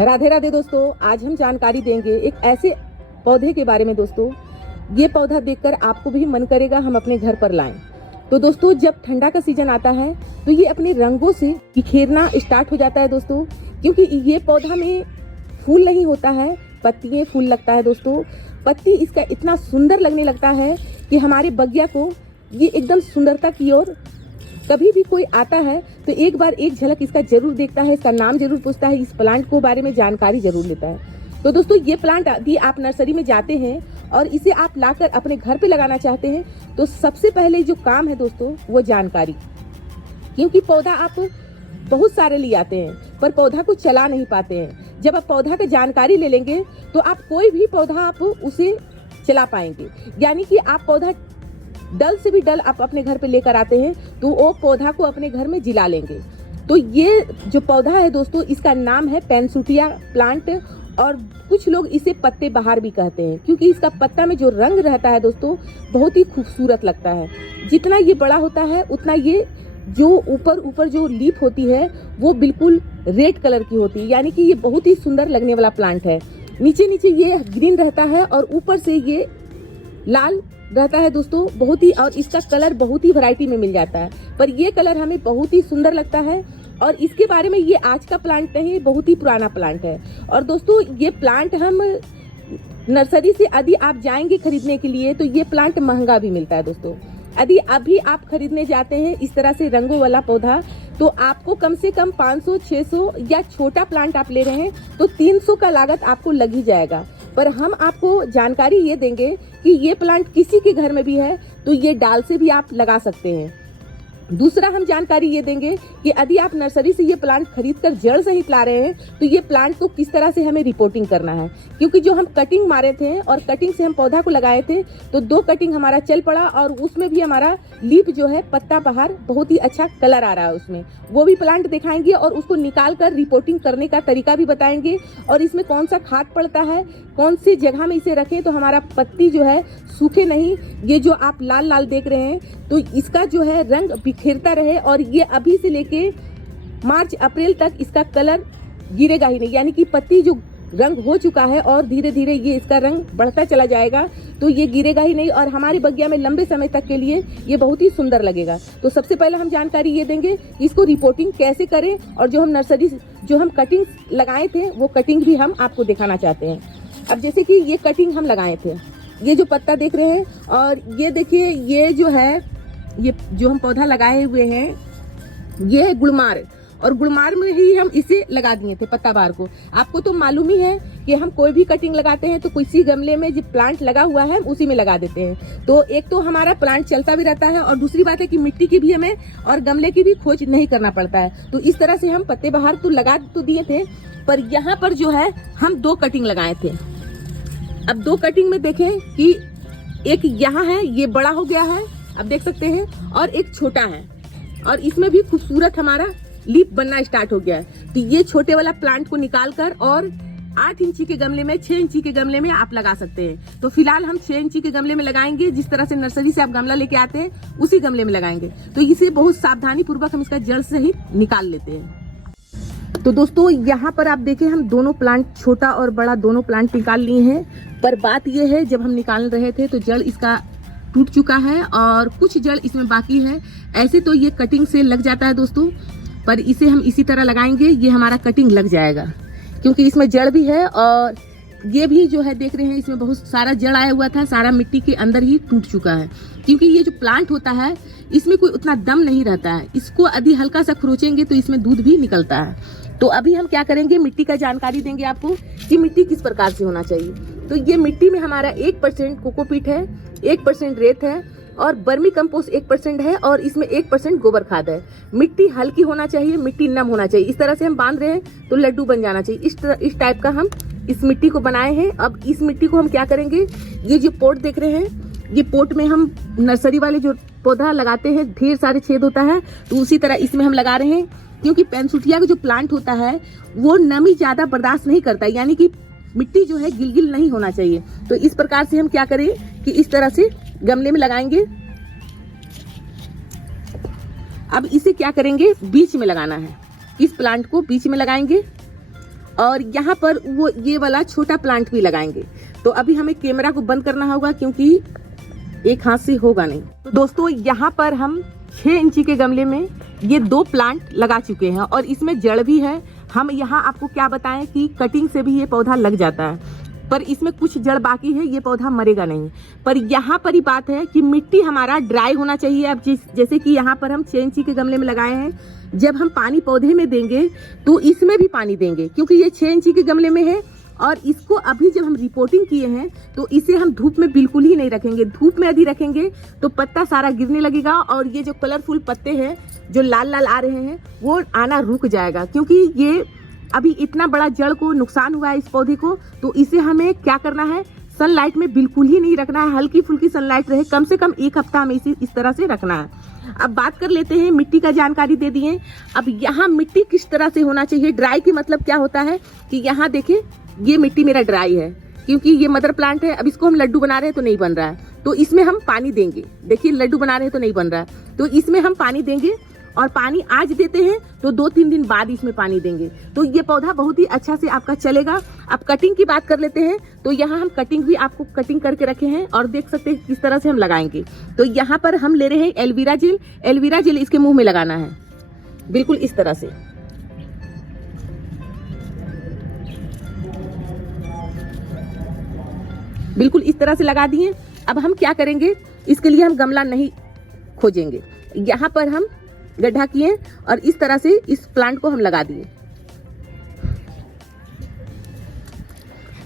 राधे राधे दोस्तों, आज हम जानकारी देंगे एक ऐसे पौधे के बारे में। दोस्तों, ये पौधा देखकर आपको भी मन करेगा हम अपने घर पर लाएं। तो दोस्तों, जब ठंडा का सीजन आता है तो ये अपने रंगों से बिखेरना स्टार्ट हो जाता है दोस्तों, क्योंकि ये पौधा में फूल नहीं होता है, पत्तियां फूल लगता है दोस्तों। पत्ती इसका इतना सुंदर लगने लगता है कि हमारे बगिया को ये एकदम सुंदरता की ओर, कभी भी कोई आता है तो एक बार एक झलक इसका जरूर देखता है, इसका नाम जरूर पूछता है, इस प्लांट को बारे में जानकारी जरूर लेता है। तो दोस्तों, ये प्लांट यदि आप नर्सरी में जाते हैं और इसे आप लाकर अपने घर पे लगाना चाहते हैं तो सबसे पहले जो काम है दोस्तों वो जानकारी। क्योंकि पौधा आप बहुत सारे ले आते हैं पर पौधा को चला नहीं पाते हैं। जब आप पौधा का जानकारी ले लेंगे तो आप कोई भी पौधा आप उसे चला पाएंगे। यानी कि आप पौधा डल से भी डल आप अपने घर पे लेकर आते हैं तो वो पौधा को अपने घर में जिला लेंगे। तो ये जो पौधा है दोस्तों, इसका नाम है पैनसूटिया प्लांट, और कुछ लोग इसे पत्ते बहार भी कहते हैं, क्योंकि इसका पत्ता में जो रंग रहता है दोस्तों बहुत ही खूबसूरत लगता है। जितना ये बड़ा होता है उतना ये जो ऊपर जो लीफ होती है वो बिल्कुल रेड कलर की होती है, यानी कि ये बहुत ही सुंदर लगने वाला प्लांट है। नीचे ये ग्रीन रहता है और ऊपर से ये लाल रहता है दोस्तों, बहुत ही, और इसका कलर बहुत ही वैरायटी में मिल जाता है, पर ये कलर हमें बहुत ही सुंदर लगता है। और इसके बारे में, ये आज का प्लांट नहीं, बहुत ही पुराना प्लांट है। और दोस्तों, ये प्लांट हम नर्सरी से यदि आप जाएंगे खरीदने के लिए तो ये प्लांट महंगा भी मिलता है दोस्तों। यदि अभी आप खरीदने जाते हैं इस तरह से रंगों वाला पौधा तो आपको कम से कम 500-600, या छोटा प्लांट आप ले रहे हैं तो 300 का लागत आपको लग ही जाएगा। पर हम आपको जानकारी ये देंगे कि ये प्लांट किसी के घर में भी है तो ये डाल से भी आप लगा सकते हैं। दूसरा हम जानकारी ये देंगे कि यदि आप नर्सरी से ये प्लांट खरीदकर जड़ सहित ला रहे हैं तो ये प्लांट को किस तरह से हमें रिपोर्टिंग करना है। क्योंकि जो हम कटिंग मारे थे और कटिंग से हम पौधा को लगाए थे तो 2 कटिंग हमारा चल पड़ा और उसमें भी हमारा लीफ जो है पत्ता बहार बहुत ही अच्छा कलर आ रहा है उसमें, वो भी प्लांट दिखाएंगे और उसको निकाल कर रिपोर्टिंग करने का तरीका भी बताएंगे। और इसमें कौन सा खाद पड़ता है, कौन सी जगह में इसे रखें तो हमारा पत्ती जो है सूखे नहीं। ये जो आप लाल लाल देख रहे हैं तो इसका जो है रंग बिखेरता रहे और ये अभी से लेके मार्च अप्रैल तक इसका कलर गिरेगा ही नहीं, यानी कि पत्ती जो रंग हो चुका है और धीरे धीरे ये इसका रंग बढ़ता चला जाएगा तो ये गिरेगा ही नहीं और हमारे बगिया में लंबे समय तक के लिए ये बहुत ही सुंदर लगेगा। तो सबसे पहले हम जानकारी ये देंगे इसको रिपोर्टिंग कैसे करें, और जो हम नर्सरी जो हम कटिंग लगाए थे वो कटिंग भी हम आपको दिखाना चाहते हैं। अब जैसे कि ये कटिंग हम लगाए थे, ये जो पत्ता देख रहे हैं, और ये देखिए ये जो है, ये जो हम पौधा लगाए हुए हैं ये है गुड़मार, और गुड़मार में ही हम इसे लगा दिए थे पत्ता बार को। आपको तो मालूम ही है कि हम कोई भी कटिंग लगाते हैं तो किसी गमले में जो प्लांट लगा हुआ है उसी में लगा देते हैं। तो एक तो हमारा प्लांट चलता भी रहता है और दूसरी बात है कि मिट्टी की भी हमें और गमले की भी खोज नहीं करना पड़ता है। तो इस तरह से हम पत्ते बाहर तो लगा तो दिए थे, पर यहाँ पर जो है हम 2 कटिंग लगाए थे। अब 2 कटिंग में देखें कि एक यहाँ है, ये बड़ा हो गया है, अब देख सकते हैं, और एक छोटा है, और इसमें भी खूबसूरत हमारा लीफ बनना स्टार्ट हो गया है। तो ये छोटे वाला प्लांट को निकालकर और 8 इंची के गमले में, 6 इंची के गमले में आप लगा सकते हैं। तो फिलहाल हम 6 इंची के गमले में लगाएंगे, जिस तरह से नर्सरी से आप गमला लेके आते हैं उसी गमले में लगाएंगे। तो इसे बहुत सावधानी पूर्वक हम इसका जड़ सहित निकाल लेते हैं। तो दोस्तों, यहाँ पर आप देखें हम दोनों प्लांट, छोटा और बड़ा दोनों प्लांट निकाल लिए हैं, पर बात यह है जब हम निकाल रहे थे तो जड़ इसका टूट चुका है और कुछ जड़ इसमें बाकी है। ऐसे तो ये कटिंग से लग जाता है दोस्तों, पर इसे हम इसी तरह लगाएंगे, ये हमारा कटिंग लग जाएगा क्योंकि इसमें जड़ भी है। और ये भी जो है देख रहे हैं इसमें बहुत सारा जड़ आया हुआ था, सारा मिट्टी के अंदर ही टूट चुका है। क्योंकि ये जो प्लांट होता है इसमें कोई उतना दम नहीं रहता है, इसको यदि हल्का सा खरोचेंगे तो इसमें दूध भी निकलता है। तो अभी हम क्या करेंगे, मिट्टी का जानकारी देंगे आपको कि मिट्टी किस प्रकार से होना चाहिए। तो ये मिट्टी में हमारा 1% कोकोपीट है, 1% रेत है और वर्मी कंपोस्ट 1% है, और इसमें 1% गोबर खाद है। मिट्टी हल्की होना चाहिए, मिट्टी नम होना चाहिए। इस तरह से हम बांध रहे हैं तो लड्डू बन जाना चाहिए। इस टाइप का हम इस मिट्टी को बनाए हैं। अब इस मिट्टी को हम क्या करेंगे, ये जो पोट देख रहे हैं, ये पोट में हम नर्सरी वाले जो पौधा लगाते हैं ढेर सारे छेद होता है, तो उसी तरह इसमें हम लगा रहे हैं। क्योंकि पैनसूटिया का जो प्लांट होता है वो नमी ज्यादा बर्दाश्त नहीं करता, यानी कि मिट्टी जो है गिलगिल नहीं होना चाहिए। तो इस प्रकार से हम क्या करें कि इस तरह से गमले में लगाएंगे। अब इसे क्या करेंगे, बीच में लगाना है, इस प्लांट को बीच में लगाएंगे और यहाँ पर वो ये वाला छोटा प्लांट भी लगाएंगे। तो अभी हमें कैमरा को बंद करना होगा क्योंकि एक हाथ से होगा नहीं। तो दोस्तों यहाँ पर हम 6 इंची के गमले में ये 2 प्लांट लगा चुके हैं और इसमें जड़ भी है। हम यहाँ आपको क्या बताएं कि कटिंग से भी ये पौधा लग जाता है, पर इसमें कुछ जड़ बाकी है, ये पौधा मरेगा नहीं। पर यहाँ पर ही बात है कि मिट्टी हमारा ड्राई होना चाहिए। अब जैसे कि यहाँ पर हम 6 इंची के गमले में लगाए हैं, जब हम पानी पौधे में देंगे तो इसमें भी पानी देंगे क्योंकि ये 6 इंची के गमले में है। और इसको अभी जब हम रिपोर्टिंग किए हैं तो इसे हम धूप में बिल्कुल ही नहीं रखेंगे। धूप में यदि रखेंगे तो पत्ता सारा गिरने लगेगा और ये जो कलरफुल पत्ते हैं जो लाल लाल आ रहे हैं वो आना रुक जाएगा, क्योंकि ये अभी इतना बड़ा जड़ को नुकसान हुआ है इस पौधे को। तो इसे हमें क्या करना है, सनलाइट में बिल्कुल ही नहीं रखना है। हल्की फुल्की सनलाइट रहे, कम से कम 1 हफ्ता हमें इसे इस तरह से रखना है। अब बात कर लेते हैं, मिट्टी का जानकारी दे दिए। अब यहाँ मिट्टी किस तरह से होना चाहिए। ड्राई की मतलब क्या होता है कि यहाँ देखिए ये मिट्टी मेरा ड्राई है क्योंकि ये मदर प्लांट है। अब इसको हम लड्डू बना रहे हैं तो नहीं बन रहा है, तो इसमें हम पानी देंगे। देखिए लड्डू बना रहे हैं तो नहीं बन रहा है, तो इसमें हम पानी देंगे। और पानी आज देते हैं तो 2-3 दिन बाद इसमें पानी देंगे, तो ये पौधा बहुत ही अच्छा से आपका चलेगा। अब कटिंग की बात कर लेते हैं, तो यहाँ हम कटिंग भी आपको कटिंग करके रखे हैं और देख सकते हैं किस तरह से हम लगाएंगे। तो यहाँ पर हम ले रहे हैं एलोवेरा जेल। एलोवेरा जेल इसके मुंह में लगाना है बिल्कुल इस तरह से। बिल्कुल इस तरह से लगा दिए। अब हम क्या करेंगे, इसके लिए हम गमला नहीं खोजेंगे। यहाँ पर हम गड्ढा किए और इस तरह से इस प्लांट को हम लगा दिए।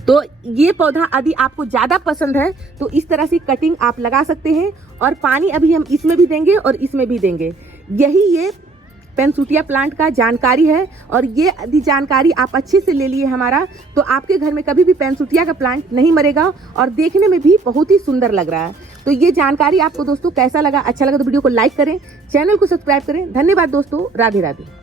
तो ये पौधा यदि आपको ज्यादा पसंद है तो इस तरह से कटिंग आप लगा सकते हैं। और पानी अभी हम इसमें भी देंगे और इसमें भी देंगे। यही ये पेनसूटिया प्लांट का जानकारी है। और ये यदि जानकारी आप अच्छे से ले लिए हमारा, तो आपके घर में कभी भी पेनसूटिया का प्लांट नहीं मरेगा और देखने में भी बहुत ही सुंदर लग रहा है। तो ये जानकारी आपको दोस्तों कैसा लगा, अच्छा लगा तो वीडियो को लाइक करें, चैनल को सब्सक्राइब करें। धन्यवाद दोस्तों, राधे राधे।